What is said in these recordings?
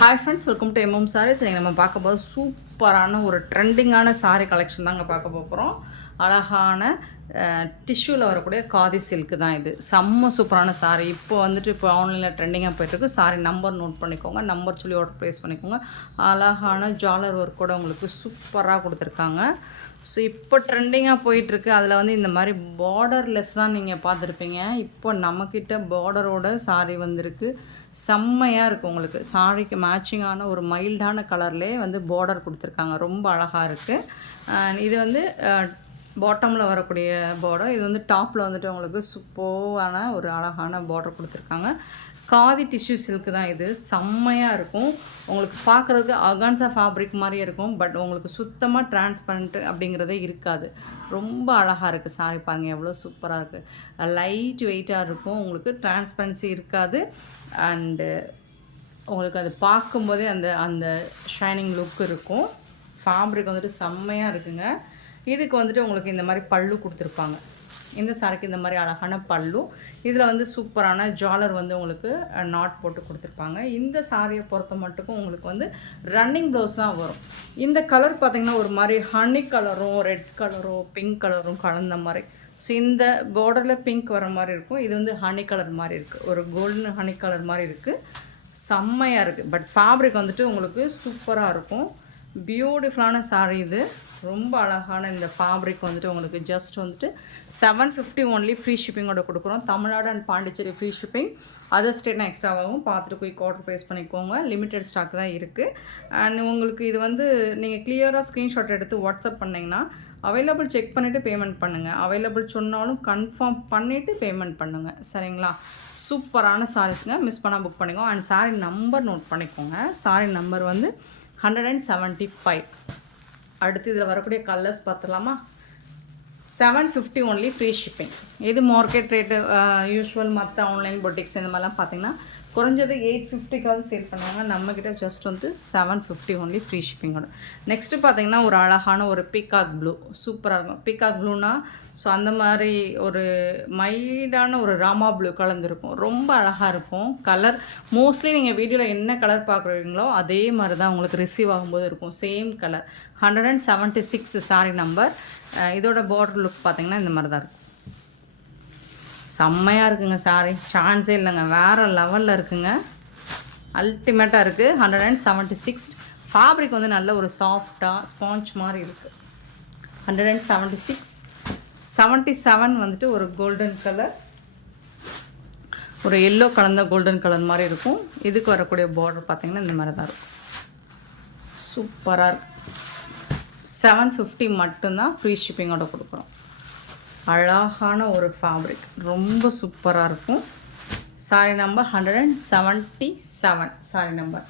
Hi friends, welcome to MM sarees. நீங்கள் நம்ம பார்க்க போது சூப்பரான ஒரு ட்ரெண்டிங்கான சாரீ கலெக்ஷன் தாங்க பார்க்க போகிறோம். அழகான டிஷ்யூவில் வரக்கூடிய காதி சில்க்கு தான் இது. செம்ம சூப்பரான சாரீ. இப்போ ஆன்லைனில் ட்ரெண்டிங்காக போய்ட்டுருக்கு. சாரீ நம்பர் நோட் பண்ணிக்கோங்க, நம்பர் சொல்லி ஆர்டர் ப்ளேஸ் பண்ணிக்கோங்க. அழகான ஜாலர் ஒர்க்கோடு உங்களுக்கு சூப்பராக கொடுத்துருக்காங்க. ஸோ இப்போ ட்ரெண்டிங்காக போயிட்டுருக்கு. அதில் இந்த மாதிரி பார்டர்லெஸ் தான் நீங்கள் பார்த்துருப்பீங்க. இப்போ நம்மக்கிட்ட பார்டரோட சாரீ வந்திருக்கு. செம்மையாக இருக்குது. உங்களுக்கு சாரிக்கு மேட்சிங்கான ஒரு மைல்டான கலர்லேயே பார்டர் கொடுத்துருக்காங்க. ரொம்ப அழகாக இருக்குது. இது பாட்டமில் வரக்கூடிய பார்டர். இது டாப்பில் உங்களுக்கு சூப்பரான ஒரு அழகான பார்டர் கொடுத்துருக்காங்க. காதி டிஷ்யூ சில்க்கு தான் இது. செம்மையாக இருக்கும். உங்களுக்கு பார்க்குறதுக்கு ஆர்கான்ஸா ஃபேப்ரிக் மாதிரியே இருக்கும். பட் உங்களுக்கு சுத்தமாக டிரான்ஸ்பரண்ட்டு அப்படிங்கிறதே இருக்காது. ரொம்ப அழகாக இருக்குது சாரி. பாருங்கள் எவ்வளோ சூப்பராக இருக்குது. லைட் வெயிட்டாக இருக்கும். உங்களுக்கு டிரான்ஸ்பரன்சி இருக்காது. அண்டு உங்களுக்கு அது பார்க்கும்போதே அந்த ஷைனிங் லுக் இருக்கும். ஃபேப்ரிக் செம்மையாக இருக்குங்க. இதுக்கு உங்களுக்கு இந்த மாதிரி பல்லு கொடுத்துருப்பாங்க. இந்த சாரிக்கு இந்த மாதிரி அழகான பல்லு. இதில் சூப்பரான ஜாலர் உங்களுக்கு நாட் போட்டு கொடுத்துருப்பாங்க. இந்த சாரியை பொறுத்த மட்டுக்கும் உங்களுக்கு ரன்னிங் ப்ளவுஸ் தான் வரும். இந்த கலர் பார்த்திங்கன்னா ஒரு மாதிரி ஹனி கலரும் ரெட் கலரும் பிங்க் கலரும் கலந்த மாதிரி. ஸோ இந்த பார்டரில் பிங்க் வர மாதிரி இருக்கும். இது ஹனி கலர் மாதிரி இருக்குது. ஒரு கோல்டன் ஹனி கலர் மாதிரி இருக்குது. செம்மையாக இருக்குது. பட் ஃபேப்ரிக் உங்களுக்கு சூப்பராக இருக்கும். பியூட்டிஃபுல்லான சாரீ இது. ரொம்ப அழகான இந்த ஃபேப்ரிக் உங்களுக்கு ஜஸ்ட் 750 ஒன்லி ஃப்ரீ ஷிப்பிங்கோட கொடுக்குறோம். Tamil Nadu and Pondicherry free shipping. Other ஸ்டேட்னா எக்ஸ்ட்ராவாகவும் பார்த்துட்டு குயிக் ஆர்டர் ப்ளேஸ் பண்ணிக்கோங்க. லிமிட்டட் ஸ்டாக் தான் இருக்குது. அண்ட் உங்களுக்கு இது நீங்கள் கிளியராக ஸ்க்ரீன்ஷாட் எடுத்து வாட்ஸ்அப் பண்ணிங்கன்னா அவைலபிள் செக் பண்ணிவிட்டு பேமெண்ட் பண்ணுங்கள். அவைலபிள் சொன்னாலும் கன்ஃபார்ம் பண்ணிவிட்டு பேமெண்ட் பண்ணுங்கள். சரிங்களா? சூப்பரான சாரீஸுங்க. மிஸ் பண்ணால் புக் பண்ணிக்கோங்க. அண்ட் சாரீ நம்பர் நோட் பண்ணிக்கோங்க. சாரீ நம்பர் 175. அடுத்து இதில் வரக்கூடிய கலர்ஸ் பார்த்துலாமா? 750 only free shipping. இது மார்க்கெட் ரேட்டு யூஸ்வல் மற்ற ஆன்லைன் பொட்டிக்ஸ் இந்த மாதிரிலாம் பார்த்திங்கன்னா குறைஞ்சது 850க்காவது சேல் பண்ணுவாங்க. நம்மக்கிட்ட ஜஸ்ட் 750 ஒன்லி ஃப்ரீ ஷிப்பிங்கோட. நெக்ஸ்ட்டு பார்த்திங்கன்னா ஒரு அழகான ஒரு பீகாக் ப்ளூ. சூப்பராக இருக்கும். பீகாக் ப்ளூனா ஸோ அந்த மாதிரி ஒரு மைல்டான ஒரு ராமா ப்ளூ கலந்துருக்கும். ரொம்ப அழகாக இருக்கும். கலர் மோஸ்ட்லி நீங்கள் வீடியோவில் என்ன கலர் பார்க்குறீங்களோ அதே மாதிரி தான் உங்களுக்கு ரிசீவ் ஆகும்போது இருக்கும். Same colour. 176 sorry number. இதோட பார்டர் லுக் பார்த்திங்கன்னா இந்த மாதிரி தான் இருக்கும். செம்மையாக இருக்குங்க சாரி. சான்ஸே இல்லைங்க. வேறு லெவலில் இருக்குங்க. அல்டிமேட்டாக இருக்குது. 176. ஃபேப்ரிக் நல்ல ஒரு சாஃப்டாக ஸ்பாஞ்ச் மாதிரி இருக்குது. 176. 77 ஒரு கோல்டன் கலர், ஒரு எல்லோ கலந்த கோல்டன் கலர் மாதிரி இருக்கும். இதுக்கு வரக்கூடிய பார்டர் பார்த்திங்கன்னா இந்த மாதிரி தான் இருக்கும். சூப்பராக இருக்கும். 750 மட்டும்தான் ஃப்ரீ ஷிப்பிங்கோட கொடுக்குறோம். அழகான ஒரு ஃபேப்ரிக். ரொம்ப சூப்பராக இருக்கும். Sorry number 177. சாரி நம்பர்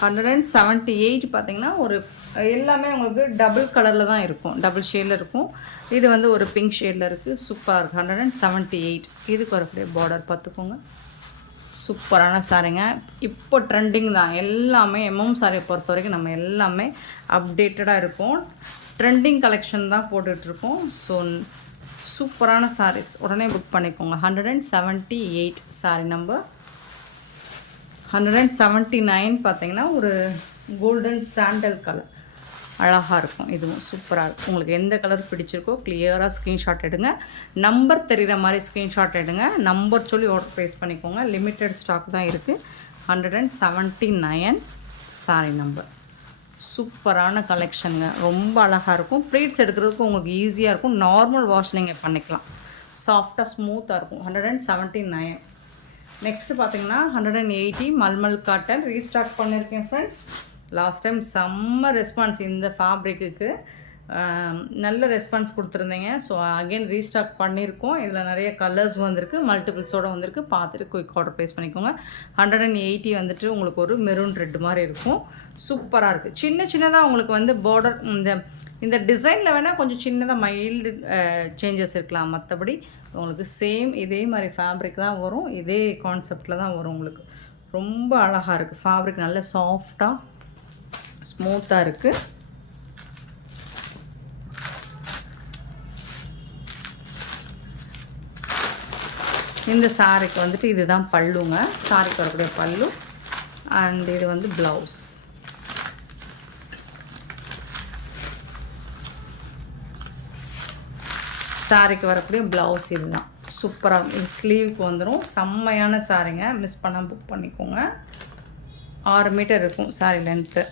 178 பார்த்திங்கன்னா ஒரு எல்லாமே உங்களுக்கு டபுள் கலரில் தான் இருக்கும். டபுள் ஷேடில் இருக்கும். இது ஒரு பிங்க் ஷேடில் இருக்குது. சூப்பராக இருக்குது. 178. இதுக்கு வரக்கூடிய பார்டர் பார்த்துக்கோங்க. சூப்பரான சாரிங்க. இப்போ ட்ரெண்டிங் தான் எல்லாமே. எம்எம் சாரியை பொறுத்த வரைக்கும் நம்ம எல்லாமே அப்டேட்டடாக இருக்கும். ட்ரெண்டிங் கலெக்ஷன் தான் போட்டுட்ருக்கோம். ஸோ சூப்பரான சாரீஸ் உடனே புக் பண்ணிக்கோங்க. 178 சாரி நம்பர். 179 பார்த்திங்கன்னா ஒரு கோல்டன் சாண்டல் கலர். அழகாக இருக்கும். இதுவும் சூப்பராக இருக்கும். உங்களுக்கு எந்த கலர் பிடிச்சிருக்கோ கிளியராக ஸ்க்ரீன்ஷாட் எடுங்க. நம்பர் தெரிகிற மாதிரி ஸ்க்ரீன்ஷாட் எடுங்க. நம்பர் சொல்லி ஆர்டர் ப்ளேஸ் பண்ணிக்கோங்க. லிமிட்டட் ஸ்டாக் தான் இருக்குது. 179 சாரி நம்பர். சூப்பரான கலெக்ஷனுங்க. ரொம்ப அழகாக இருக்கும். ப்ளீட்ஸ் எடுக்கிறதுக்கு உங்களுக்கு ஈஸியாக இருக்கும். நார்மல் வாஷ் நீங்கள் பண்ணிக்கலாம். சாஃப்டாக ஸ்மூத்தாக இருக்கும். 179. நெக்ஸ்ட்டு பார்த்திங்கன்னா 180 மல்மல் காட்டன். ரீஸ்டாக் பண்ணியிருக்கேன் ஃப்ரெண்ட்ஸ். லாஸ்ட் டைம் செம்ம ரெஸ்பான்ஸ் இந்த ஃபேப்ரிக்கு. நல்ல ரெஸ்பான்ஸ் கொடுத்துருந்தீங்க. ஸோ அகெயின் ரீஸ்டாக் பண்ணியிருக்கோம். இதில் நிறைய கலர்ஸ் வந்திருக்கு. மல்டிபிள்ஸோடு வந்திருக்கு. பார்த்துட்டு குயிக் ஆர்டர் ப்ளேஸ் பண்ணிக்கோங்க. 180 உங்களுக்கு ஒரு மெரூன் ரெட் மாதிரி இருக்கும். சூப்பராக இருக்குது. சின்னதாக உங்களுக்கு பார்டர் இந்த டிசைனில் வேணால் கொஞ்சம் சின்னதாக மைல்டு சேஞ்சஸ் இருக்கலாம். மற்றபடி உங்களுக்கு சேம் இதே மாதிரி ஃபேப்ரிக் தான் வரும். இதே கான்செப்டில் தான் வரும். உங்களுக்கு ரொம்ப அழகாக இருக்குது. ஃபேப்ரிக் நல்ல சாஃப்டாக ஸ்மூத்தாக இருக்குது. இந்த சாரிக்கு இதுதான் பல்லுங்க. சாரிக்கு வரக்கூடிய பல்லு. அண்ட் இது வந்து ப்ளவுஸ். சாரிக்கு வரக்கூடிய ப்ளவுஸ் இதுதான். சூப்பராக இது ஸ்லீவுக்கு வந்துடும். செம்மையான சாரிங்க, மிஸ் பண்ணால் புக் பண்ணிக்கோங்க. 6 மீட்டர் இருக்கும் சாரி லென்த்து.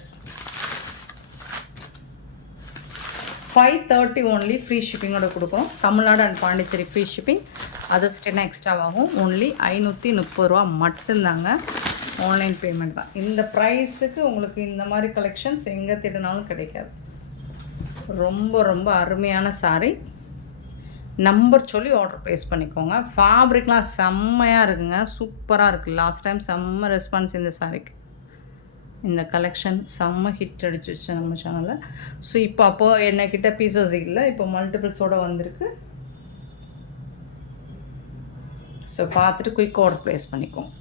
530 ஒன்லி, ஃப்ரீ ஷிப்பிங்கோட கொடுக்குறோம். Tamil Nadu and Pondicherry free shipping, others 10 எக்ஸ்ட்ராவாகும். ஒன்லி 530 ரூபா மட்டும்தாங்க. ஆன்லைன் பேமெண்ட் தான். இந்த ப்ரைஸுக்கு உங்களுக்கு இந்த மாதிரி கலெக்ஷன்ஸ் எங்கே தேடினாலும் கிடைக்காது. ரொம்ப ரொம்ப அருமையான சாரி. நம்பர் சொல்லி ஆர்டர் ப்ளேஸ் பண்ணிக்கோங்க. ஃபேப்ரிக்லாம் செம்மையாக இருக்குங்க, சூப்பராக இருக்குது. லாஸ்ட் டைம் செம்ம ரெஸ்பான்ஸ் இந்த சாரிக்கு. இந்த கலெக்ஷன் செம்ம ஹிட் அடிச்சிச்சு நம்ம சேனலில். ஸோ இப்போ அப்போது என்னக்கிட்ட பீசஸ் இல்லை, இப்போ மல்டிபிள்ஸோடு வந்திருக்கு. ஸோ பார்த்துட்டு குயிக் ஆர்டர் ப்ளேஸ் பண்ணிக்கோங்க.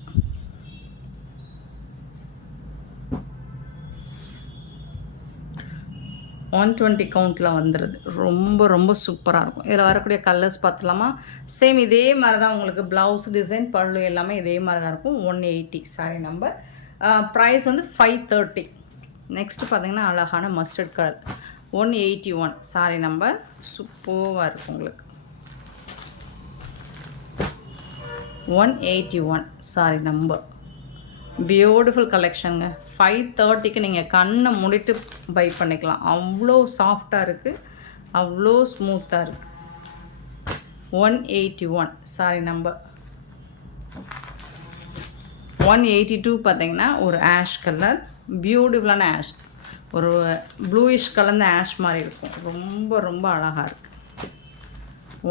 ஒன் 120 கவுண்ட்டில் வந்துடுது. ரொம்ப ரொம்ப சூப்பராக இருக்கும். இதில் வரக்கூடிய கலர்ஸ் பார்த்துலாமா? சேம் இதே மாதிரி தான் உங்களுக்கு ப்ளவுஸ் டிசைன், பல்லு எல்லாமே இதே மாதிரி தான் இருக்கும். 180 சாரி நம்பர். ப்ரைஸ் வந்து 530. நெக்ஸ்ட்டு பார்த்தீங்கன்னா அழகான மஸ்டர்ட் கலர் 181 சாரி நம்பர். சூப்பராக இருக்கும் உங்களுக்கு. 181 சாரி நம்பர். பியூட்டிஃபுல் கலெக்ஷனுங்க. 530க்கு நீங்கள் கண்ணை மூடிட்டு பை பண்ணிக்கலாம். அவ்வளோ சாஃப்டாக இருக்குது, அவ்வளோ ஸ்மூத்தாக இருக்குது. 181 சாரி நம்பர். 182 பார்த்தீங்கன்னா ஒரு ஆஷ் கலர், பியூட்டிஃபுல்லான ஆஷ், ஒரு ப்ளூயிஷ் கலர்ந்த ஆஷ் மாதிரி இருக்கும். ரொம்ப ரொம்ப அழகாக இருக்குது.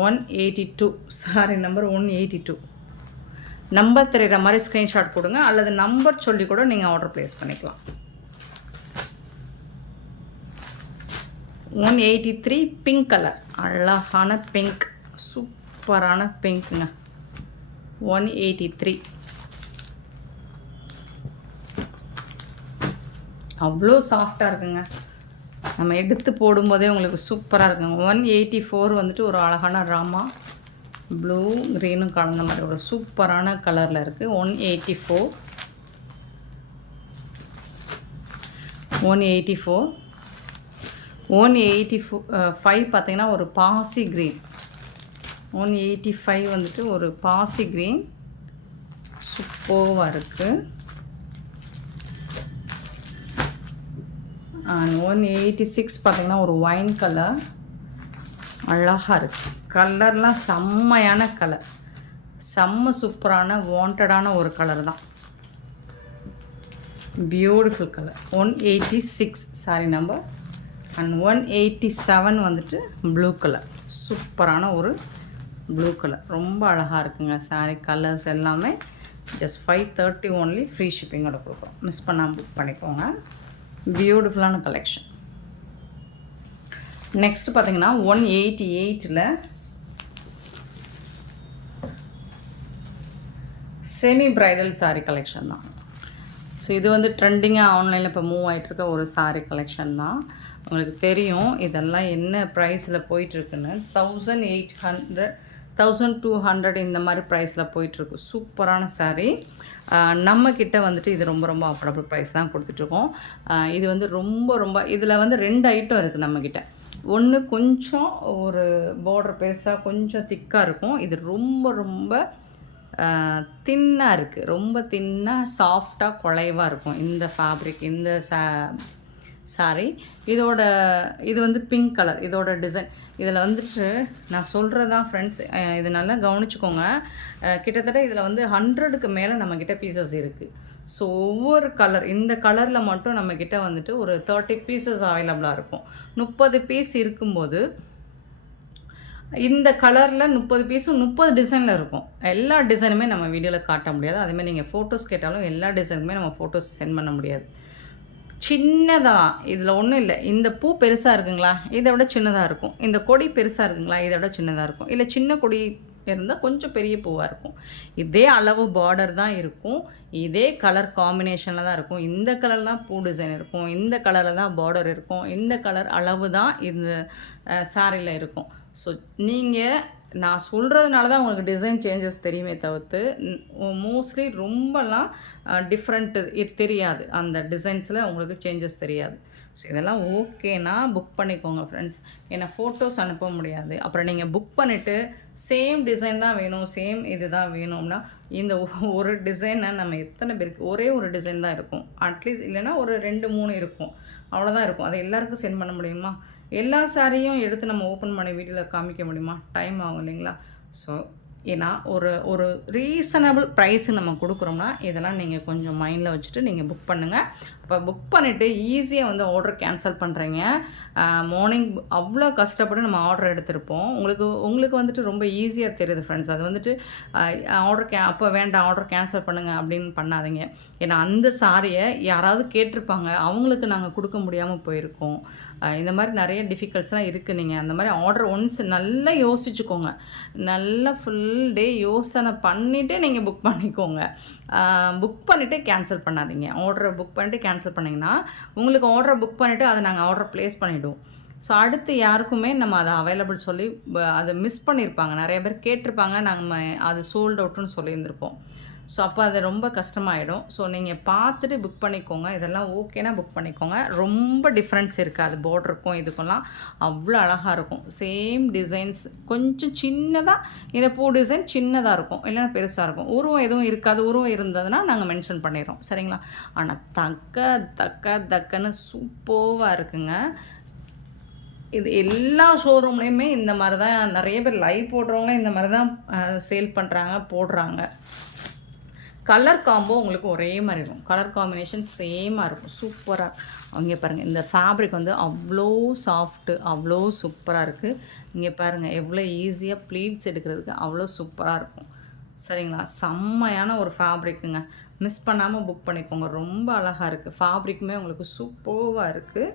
182 சாரி நம்பர். 182 நம்பர் தெரிகிற மாதிரி ஸ்க்ரீன்ஷாட் கொடுங்க, அல்லது நம்பர் சொல்லி கூட நீங்கள் ஆர்டர் ப்ளேஸ் பண்ணிக்கலாம். 183 பிங்க் கலர், அழகான பிங்க், சூப்பரான பிங்க்குங்க. 183 அவ்வளோ சாஃப்டாக இருக்குங்க. நம்ம எடுத்து போடும்போதே உங்களுக்கு சூப்பராக இருக்குங்க. 184 வந்துட்டு ஒரு அழகான ராமா ப்ளூ க்ரீனும் கலந்த மாதிரி ஒரு சூப்பரான கலரில் இருக்குது. 184 185 பார்த்தீங்கன்னா ஒரு பாசி க்ரீன். 185 வந்துட்டு ஒரு பாசி க்ரீன், சூப்பராக இருக்குது. அண்ட் 186 பார்த்தீங்கன்னா ஒரு ஒயின் கலர், அழகாக இருக்குது. கலர்லாம் செம்மையான கலர், செம்ம சூப்பரான வாண்டடான ஒரு கலர் தான். Beautiful colour. 186 sorry number. And 187 வந்துட்டு ப்ளூ கலர், சூப்பரான ஒரு ப்ளூ கலர், ரொம்ப அழகாக இருக்குங்க. சாரி கலர்ஸ் எல்லாமே ஜஸ்ட் 530 ஒன்லி, ஃப்ரீ ஷிப்பிங்கோட கொடுக்குறோம். மிஸ் பண்ணாமல் புக் பண்ணிக்கோங்க. பியூட்டிஃபுல்லான கலெக்ஷன். நெக்ஸ்ட் பார்த்தீங்கன்னா 188ல் செமி பிரைடல் சாரீ கலெக்ஷன் தான். ஸோ இது வந்து ட்ரெண்டிங்காக ஆன்லைனில் இப்போ மூவ் ஆகிட்டுருக்க ஒரு சாரீ கலெக்ஷன் தான். உங்களுக்கு தெரியும் இதெல்லாம் என்ன ப்ரைஸில் போயிட்டுருக்குன்னு. 1800 1200 இந்த மாதிரி ப்ரைஸில் போயிட்டுருக்கு. சூப்பரான சாரீ. நம்மக்கிட்ட வந்துட்டு இது ரொம்ப ரொம்ப அஃபோர்டபுள் ப்ரைஸ் தான் கொடுத்துட்ருக்கோம். இது வந்து ரொம்ப ரொம்ப இதில் வந்து 2 ஐட்டம் இருக்குது நம்மக்கிட்ட. ஒன்று கொஞ்சம் ஒரு பார்டர் பெருசாக கொஞ்சம் திக்காக இருக்கும். இது ரொம்ப ரொம்ப தின்னாக இருக்குது, ரொம்ப தின்னாக சாஃப்டாக குழைவாக இருக்கும் இந்த ஃபேப்ரிக், இந்த சாரி. இது வந்து பிங்க் கலர், இதோட டிசைன். இதில் வந்துட்டு நான் சொல்கிறதான் ஃப்ரெண்ட்ஸ், இது நல்லா கவனிச்சுக்கோங்க. கிட்டத்தட்ட இதில் வந்து 100க்கு மேலே நம்மக்கிட்ட பீசஸ் இருக்குது. ஸோ ஒவ்வொரு கலர், இந்த கலரில் மட்டும் நம்மக்கிட்ட வந்துட்டு ஒரு 30 பீசஸ் அவைலபிளாக இருக்கும். 30 பீஸ் இருக்கும்போது இந்த கலரில் 30 பீஸும் 30 டிசைனில் இருக்கும். எல்லா டிசைனுமே நம்ம வீடியோவில் காட்ட முடியாது. அதேமாதிரி நீங்கள் ஃபோட்டோஸ் கேட்டாலும் எல்லா டிசைனுமே நம்ம ஃபோட்டோஸ் சென்ட் பண்ண முடியாது. சின்னதாக இதில் ஒன்றும் இல்லை. இந்த பூ பெருசாக இருக்குங்களா, இதை விட சின்னதாக இருக்கும். இந்த கொடி பெருசாக இருக்குங்களா, இதை விட சின்னதாக இருக்கும். இல்லை சின்ன கொடி இருந்தால் கொஞ்சம் பெரிய பூவாக இருக்கும். இதே அளவு பார்டர் தான் இருக்கும், இதே கலர் காம்பினேஷனில் தான் இருக்கும். இந்த கலர் தான் பூ டிசைன் இருக்கும், இந்த கலரில் தான் பார்டர் இருக்கும், இந்த கலர் அளவு தான் இந்த சாரியில் இருக்கும். ஸோ நீங்கள் நான் சொல்கிறதுனால தான் உங்களுக்கு டிசைன் சேஞ்சஸ் தெரியுமே தவிர்த்து மோஸ்ட்லி ரொம்பலாம் டிஃப்ரெண்ட்டு தெரியாது. அந்த டிசைன்ஸில் உங்களுக்கு சேஞ்சஸ் தெரியாது. ஸோ இதெல்லாம் ஓகேனா புக் பண்ணிக்கோங்க ஃப்ரெண்ட்ஸ். ஏன்னா ஃபோட்டோஸ் அனுப்ப முடியாது. அப்புறம் நீங்கள் புக் பண்ணிவிட்டு சேம் டிசைன் தான் வேணும், சேம் இது தான் வேணும்னா இந்த ஒரு டிசைனை நம்ம எத்தனை பேருக்கு ஒரே ஒரு டிசைன் தான் இருக்கும். அட்லீஸ்ட் இல்லைன்னா ஒரு 2, 3 இருக்கும், அவ்வளோதான் இருக்கும். அதை எல்லாருக்கும் சென்ட் பண்ண முடியுமா? எல்லா சாரியும் எடுத்து நம்ம ஓப்பன் பண்ணி வீடியோவில் காமிக்க முடியுமா? டைம் ஆகும் இல்லைங்களா? ஸோ ஏன்னா ஒரு ரீசனபிள் ப்ரைஸு நம்ம கொடுக்குறோம்னா இதெல்லாம் நீங்கள் கொஞ்சம் மைண்டில் வச்சுட்டு நீங்கள் புக் பண்ணுங்கள். இப்போ புக் பண்ணிவிட்டு ஈஸியாக வந்து ஆர்டர் கேன்சல் பண்ணுறீங்க. மார்னிங் அவ்வளோ கஷ்டப்பட்டு நம்ம ஆர்டர் எடுத்திருப்போம். உங்களுக்கு வந்துட்டு ரொம்ப ஈஸியாக தெரியுது ஃப்ரெண்ட்ஸ். அது வந்துட்டு அப்போ வேண்டாம் ஆர்டர் கேன்சல் பண்ணுங்கள் அப்படின்னு பண்ணாதீங்க. ஏன்னா அந்த சாரியை யாராவது கேட்டிருப்பாங்க, அவங்களுக்கு நாங்கள் கொடுக்க முடியாமல் போயிருக்கோம். இந்த மாதிரி நிறைய டிஃபிகல்ட்ஸ்லாம் இருக்குது. நீங்கள் அந்த மாதிரி ஆர்டர் ஒன்ஸ் நல்லா யோசிச்சுக்கோங்க. நல்லா ஃபுல் டே யோசனை பண்ணிவிட்டு நீங்கள் புக் பண்ணிக்கோங்க. புக் பண்ணிவிட்டு கேன்சல் பண்ணாதீங்க. ஆர்டரை புக் பண்ணிவிட்டு கேன்சல் பண்ணிங்கன்னா உங்களுக்கு ஆர்டரை புக் பண்ணிவிட்டு அதை நாங்கள் ஆர்டர் ப்ளேஸ் பண்ணிவிடுவோம். ஸோ அடுத்து யாருக்குமே நம்ம அதை அவைலபிள் சொல்லி அதை மிஸ் பண்ணியிருப்பாங்க. நிறைய பேர் கேட்டிருப்பாங்க, நாங்கள் அது சோல்ட் அவுட்டுன்னு சொல்லியிருந்திருப்போம். ஸோ அப்போ அது ரொம்ப கஷ்டமாயிடும். ஸோ நீங்கள் பார்த்துட்டு புக் பண்ணிக்கோங்க. இதெல்லாம் ஓகேனா புக் பண்ணிக்கோங்க. ரொம்ப டிஃப்ரென்ஸ் இருக்காது. பார்டருக்கும் இதுக்கெல்லாம் அவ்வளோ அழகாக இருக்கும். சேம் டிசைன்ஸ் கொஞ்சம் சின்னதாக, இந்த பூ டிசைன் சின்னதாக இருக்கும், இல்லைன்னா பெருசாக இருக்கும். உருவம் எதுவும் இருக்காது. உருவம் இருந்ததுன்னா நாங்கள் மென்ஷன் பண்ணிடுறோம், சரிங்களா? ஆனால் தக்கன்னு சூப்பராக இருக்குங்க. இது எல்லா ஷோரூம்லேயுமே இந்த மாதிரி தான். நிறைய பேர் லைவ் போடுறவங்களே இந்த மாதிரி தான் சேல் பண்ணுறாங்க, போடுறாங்க. கலர் காம்போ உங்களுக்கு ஒரே மாதிரி இருக்கும். கலர் காம்பினேஷன் சேமாக இருக்கும், சூப்பராக. இங்கே பாருங்கள், இந்த ஃபேப்ரிக் வந்து அவ்வளோ சாஃப்ட்டு, அவ்வளோ சூப்பராக இருக்குது. இங்கே பாருங்கள் எவ்வளோ ஈஸியாக ப்ளீட்ஸ் எடுக்கிறதுக்கு அவ்வளோ சூப்பராக இருக்கும், சரிங்களா? செம்மையான ஒரு ஃபேப்ரிக்குங்க. மிஸ் பண்ணாமல் புக் பண்ணிக்கோங்க. ரொம்ப அழகாக இருக்குது. ஃபேப்ரிக்குமே உங்களுக்கு சூப்பராக இருக்குது.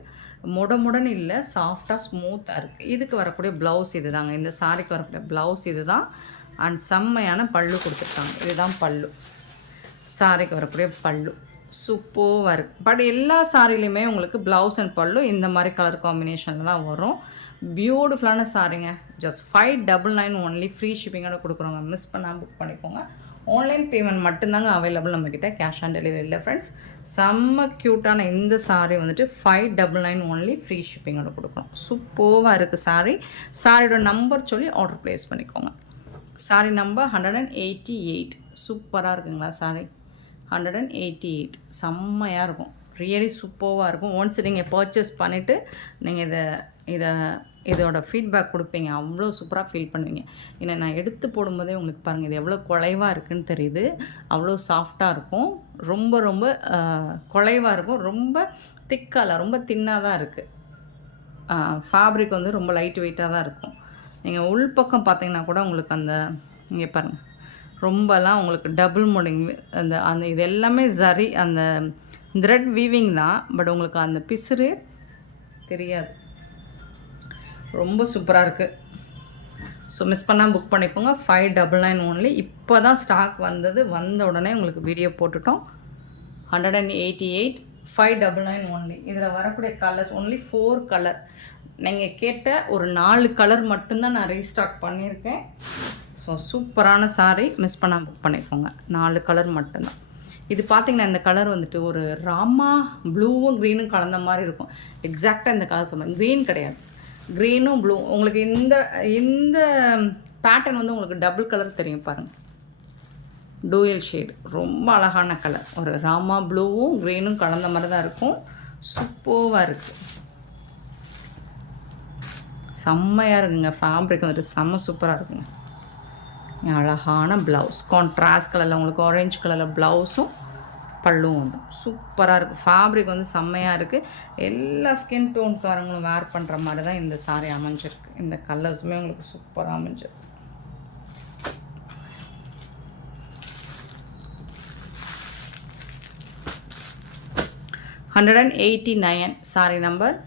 முடன்னு இல்லை, சாஃப்டாக ஸ்மூத்தாக இருக்குது. இதுக்கு வரக்கூடிய ப்ளவுஸ் இது தாங்க. இந்த சாரிக்கு வரக்கூடிய ப்ளவுஸ் இது தான். அண்ட் செம்மையான பல்லு கொடுத்துருக்காங்க. இதுதான் பல்லு. சாரிக்கு வரக்கூடிய பல்லு சூப்பராக இருக்குது. பட் எல்லா சாரிலையுமே உங்களுக்கு ப்ளவுஸ் அண்ட் பல்லு இந்த மாதிரி கலர் காம்பினேஷனில் தான் வரும். பியூட்டிஃபுல்லான சாரிங்க. Just 599 only. ஃப்ரீ ஷிப்பிங்கோட கொடுக்குறோங்க. மிஸ் பண்ணாமல் புக் பண்ணிக்கோங்க. ஆன்லைன் பேமெண்ட் மட்டும்தாங்க அவைலபிள் நம்மக்கிட்ட. கேஷ் ஆன் டெலிவரி இல்லை ஃப்ரெண்ட்ஸ். செம்ம க்யூட்டான இந்த சாரீ வந்துட்டு 599 ஒன்லி. ஃப்ரீ ஷிப்பிங்கோட கொடுக்குறோம். சூப்பராக இருக்குது சாரீ. சாரியோட நம்பர் சொல்லி ஆர்டர் ப்ளேஸ் பண்ணிக்கோங்க. சாரீ நம்பர் 188. சூப்பராக இருக்குங்களா சாரீ? 188 செம்மையாக இருக்கும். ரியலி சூப்பராக இருக்கும். ஒன்ஸ் நீங்கள் பர்ச்சேஸ் பண்ணிவிட்டு நீங்கள் இதோட ஃபீட்பேக் கொடுப்பீங்க. அவ்வளோ சூப்பராக ஃபீல் பண்ணுவீங்க. ஏன்னா நான் எடுத்து போடும்போதே உங்களுக்கு பாருங்கள் இது எவ்வளோ குலைவாக இருக்குதுன்னு தெரியுது. அவ்வளோ சாஃப்டாக இருக்கும். ரொம்ப ரொம்ப குலைவாக இருக்கும். ரொம்ப திக்கால, ரொம்ப தின்னாக தான் இருக்குது. ஃபேப்ரிக் வந்து ரொம்ப லைட் வெயிட்டாக தான் இருக்கும். நீங்கள் உள்பக்கம் பார்த்தீங்கன்னா கூட உங்களுக்கு அந்த இங்கே பாருங்கள் ரொம்பலாம் உங்களுக்கு டபுள் மோடிங் அந்த இது எல்லாமே சரி அந்த த்ரெட் வீவிங் தான். பட் உங்களுக்கு அந்த பிசுறு தெரியாது. ரொம்ப சூப்பராக இருக்குது. ஸோ மிஸ் பண்ணால் புக் பண்ணிக்கோங்க. 599 ஒன்லி. இப்போ தான் ஸ்டாக் வந்த உடனே உங்களுக்கு வீடியோ போட்டுட்டோம். 188 599 ஒன்லி. இதில் வரக்கூடிய கலர்ஸ் ஒன்லி 4 கலர். நீங்கள் கேட்ட ஒரு 4 கலர் மட்டும்தான் நான் ரீஸ்டாக் பண்ணியிருக்கேன். ஸோ சூப்பரான சாரீ. மிஸ் பண்ணால் புக் பண்ணிக்கோங்க. 4 கலர் மட்டும்தான். இது பார்த்திங்கன்னா இந்த கலர் வந்துட்டு ஒரு ராமா ப்ளூவும் க்ரீனும் கலந்த மாதிரி இருக்கும். எக்ஸாக்டாக இந்த கலர் சொல்லுங்கள். க்ரீன் கிடையாது, க்ரீனும் ப்ளூ. உங்களுக்கு இந்த பேட்டர்ன் வந்து உங்களுக்கு டபுள் கலர் தெரியும் பாருங்கள். Dual shade. ரொம்ப அழகான கலர். ஒரு ராமா ப்ளூவும் க்ரீனும் கலந்த மாதிரி தான் இருக்கும். சூப்பராக இருக்குது. செம்மையாக இருக்குங்க. ஃபேப்ரிக் வந்துட்டு செம்ம சூப்பராக இருக்குங்க. அழகான ப்ளவுஸ் கான்ட்ராஸ்ட் கலரில் உங்களுக்கு ஆரஞ்சு கலரில் ப்ளவுஸும் பல்லும் வந்து சூப்பராக இருக்குது. ஃபேப்ரிக் வந்து செம்மையாக இருக்குது. எல்லா ஸ்கின் டோன்காரங்களும் வேர் பண்ணுற மாதிரி தான் இந்த சாரீ அமைஞ்சிருக்கு. இந்த கலர்ஸுமே உங்களுக்கு சூப்பராக அமைஞ்சிருக்கு. $189 சாரீ நம்பர்.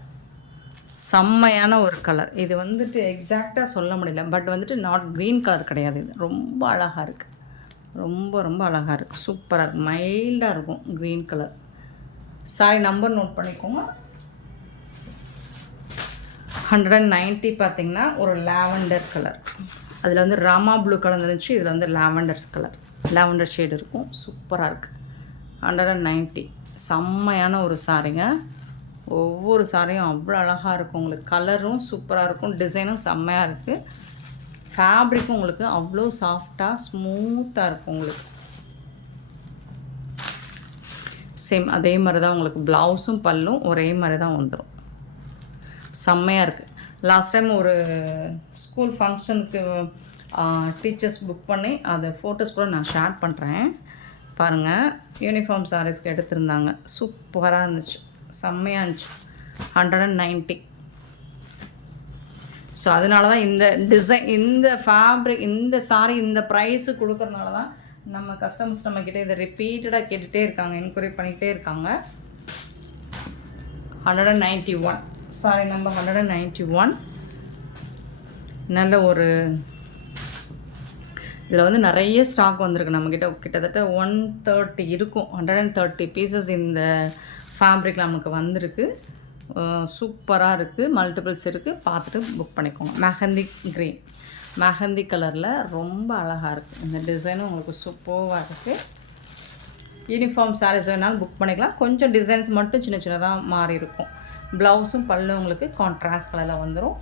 செம்மையான ஒரு கலர். இது வந்துட்டு எக்ஸாக்டாக சொல்ல முடியல. பட் வந்துட்டு நாட் க்ரீன் கலர் கிடையாது. இது ரொம்ப அழகாக இருக்குது. ரொம்ப ரொம்ப அழகாக இருக்குது. சூப்பராக இருக்குது. மைல்டாக இருக்கும் green colour. Sari number note பண்ணிக்கோங்க. 190 பார்த்திங்கன்னா ஒரு லாவெண்டர் கலர். அதில் வந்து ராமா ப்ளூ கலந்துருந்துச்சு, இதில் வந்து லாவெண்டர் ஷேடு இருக்கும். சூப்பராக இருக்குது. 190. செம்மையான ஒரு சாரீங்க. ஒவ்வொரு சாரியும் அவ்வளோ அழகாக இருக்கும். உங்களுக்கு கலரும் சூப்பராக இருக்கும், டிசைனும் செம்மையாக இருக்குது. ஃபேப்ரிக்கும் உங்களுக்கு அவ்வளோ சாஃப்டாக ஸ்மூத்தாக இருக்கும். உங்களுக்கு சேம் அதே மாதிரி தான் உங்களுக்கு ப்ளவுஸும் பல்லும் ஒரே மாதிரி தான் வந்துடும். செம்மையாக இருக்குது. லாஸ்ட் டைம் ஒரு ஸ்கூல் ஃபங்க்ஷனுக்கு டீச்சர்ஸ் புக் பண்ணி அதை ஃபோட்டோஸ் கூட நான் ஷேர் பண்ணுறேன் பாருங்கள். யூனிஃபார்ம் சாரீஸ்க்கு எடுத்திருந்தாங்க. சூப்பராக இருந்துச்சு, செம்மையாக இருந்துச்சு. 190. ஸோ அதனால தான் இந்த டிசைன், இந்த ஃபேப்ரிக், இந்த சாரீ இந்த ப்ரைஸு கொடுக்குறதுனால தான் நம்ம கஸ்டமர்ஸ் நம்மக்கிட்ட இதை ரிப்பீட்டடாக கேட்டுகிட்டே இருக்காங்க, என்கொயரி பண்ணிக்கிட்டே இருக்காங்க. 191 சாரி நம்பர் 191. நல்ல ஒரு இதில் வந்து நிறைய ஸ்டாக் வந்திருக்கு நம்மக்கிட்ட. கிட்டத்தட்ட 130 இருக்கும். 130 பீசஸ் இந்த ஃபேப்ரிக் நமக்கு வந்திருக்கு. சூப்பராக இருக்குது, மல்டிபிள்ஸ் இருக்குது. பார்த்துட்டு புக் பண்ணிக்கோங்க. மெஹந்தி கலரில் ரொம்ப அழகாக இருக்குது. இந்த டிசைனும் உங்களுக்கு சூப்பராக இருக்குது. யூனிஃபார்ம் சாரீஸ் வேணாலும் புக் பண்ணிக்கலாம். கொஞ்சம் டிசைன்ஸ் மட்டும் சின்ன சின்னதாக மாறி இருக்கும். ப்ளவுஸும் பல்லும் உங்களுக்கு கான்ட்ராஸ்ட் கலரில் வந்துடும்.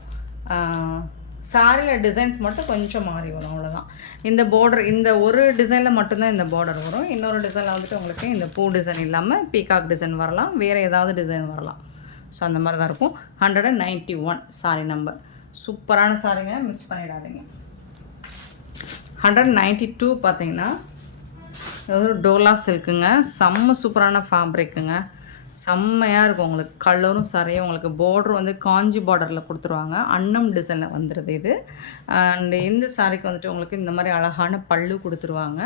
சாரியில் டிசைன்ஸ் மட்டும் கொஞ்சம் மாறி வரும், அவ்வளோதான். இந்த பார்டர், இந்த ஒரு டிசைனில் மட்டும்தான் இந்த பார்டர் வரும். இன்னொரு டிசைனில் வந்துட்டு உங்களுக்கு இந்த பூ டிசைன் இல்லாமல் பீகாக் டிசைன் வரலாம், வேறு ஏதாவது டிசைன் வரலாம். ஸோ அந்த மாதிரி தான் இருக்கும். 191 சாரி நம்பர். சூப்பரான சாரிங்க, மிஸ் பண்ணிடாதீங்க. 192 பார்த்தீங்கன்னா ஒரு டோலா சில்க்குங்க. செம்ம சூப்பரான ஃபேப்ரிக்குங்க, செம்மையாக இருக்கும். உங்களுக்கு கலரும் சரியாக உங்களுக்கு பார்டர் வந்து காஞ்சி பார்டரில் கொடுத்துருவாங்க. அன்னம் டிசைனில் வந்துடுது இது. அண்ட் இந்த சாரிக்கு வந்துட்டு உங்களுக்கு இந்த மாதிரி அழகான பல்லு கொடுத்துருவாங்க.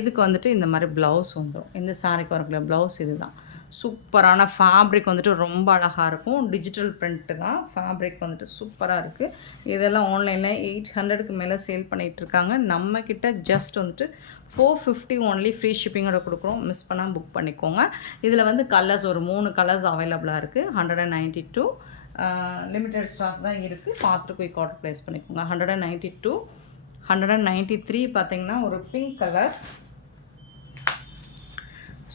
இதுக்கு வந்துட்டு இந்த மாதிரி ப்ளவுஸ் வந்துடும். இந்த சாரிக்கு வரக்கூடிய ப்ளவுஸ் இது தான். சூப்பரான ஃபேப்ரிக் வந்துட்டு ரொம்ப அழகாக இருக்கும். டிஜிட்டல் பிரிண்ட்டு தான். ஃபேப்ரிக் வந்துட்டு சூப்பராக இருக்குது. இதெல்லாம் ஆன்லைனில் 800க்கு மேலே சேல் பண்ணிகிட்ருக்காங்க. நம்மக்கிட்ட ஜஸ்ட் வந்துட்டு 450 ஒன்லி ஃப்ரீ ஷிப்பிங்கோட கொடுக்குறோம். மிஸ் பண்ணால் புக் பண்ணிக்கோங்க. இதில் வந்து கலர்ஸ் ஒரு 3 கலர்ஸ் அவைலபிளாக இருக்குது. 192 லிமிட்டட் ஸ்டாக் தான் இருக்குது. பார்த்துட்டு குயிக் ஆர்டர் ப்ளேஸ் பண்ணிக்கோங்க. 192. 193 பார்த்திங்கன்னா ஒரு பிங்க் கலர்,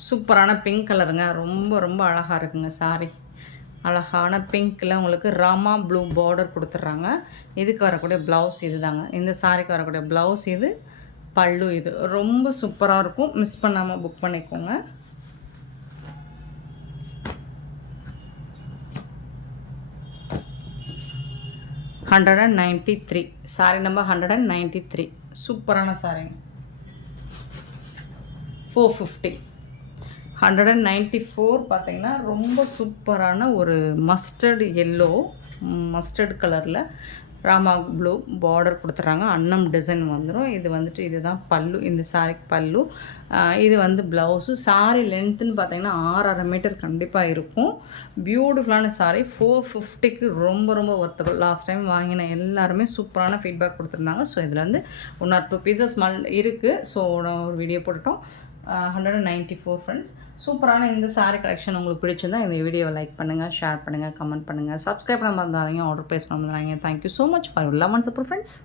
சூப்பரான பிங்க் கலருங்க. ரொம்ப ரொம்ப அழகாக இருக்குங்க சாரி. அழகான பிங்க்கில் உங்களுக்கு ராமா ப்ளூ பார்டர் கொடுத்துட்றாங்க. இதுக்கு வரக்கூடிய ப்ளவுஸ் இது தாங்க. இந்த சாரிக்கு வரக்கூடிய ப்ளவுஸ் இது, பல்லு இது. ரொம்ப சூப்பராக இருக்கும். மிஸ் பண்ணாமல் புக் பண்ணிக்கோங்க. $193 சாரி நம்பர் 193. சூப்பரான சாரிங்க. 450. 194 பார்த்திங்கன்னா ரொம்ப சூப்பரான ஒரு மஸ்டர்ட் கலரில் ராமா ப்ளூ பார்டர் கொடுத்துட்றாங்க. அன்னம் டிசைன் வந்துடும். இது வந்துட்டு இதுதான் பல்லு, இந்த சாரிக்கு பல்லு. இது வந்து ப்ளவுஸு. சாரி லென்த்துன்னு பார்த்தீங்கன்னா 6.5 மீட்டர் கண்டிப்பாக இருக்கும். பியூட்டிஃபுல்லான சாரி. 450க்கு ரொம்ப ரொம்ப ஒர்த்தபிள். லாஸ்ட் டைம் வாங்கின எல்லாருமே சூப்பரான ஃபீட்பேக் கொடுத்துருந்தாங்க. ஸோ இதில் வந்து 1 or 2 பீசஸ் இருக்குது. ஸோ நான் ஒரு வீடியோ போட்டுட்டோம். 194 ஃப்ரெண்ட்ஸ். சூப்பரான இந்த சாரீ கலெக்ஷன் உங்களுக்கு பிடிச்சிருந்தா இந்த வீடியோவை லைக் பண்ணுங்கள், ஷேர் பண்ணுங்கள், கமெண்ட் பண்ணுங்கள், சப்ஸ்கிரைப் பண்ண மறந்துடாதீங்க, ஆர்டர் ப்ளேஸ் பண்ண மறந்துடாதீங்க. Thank you so much for your love and support friends.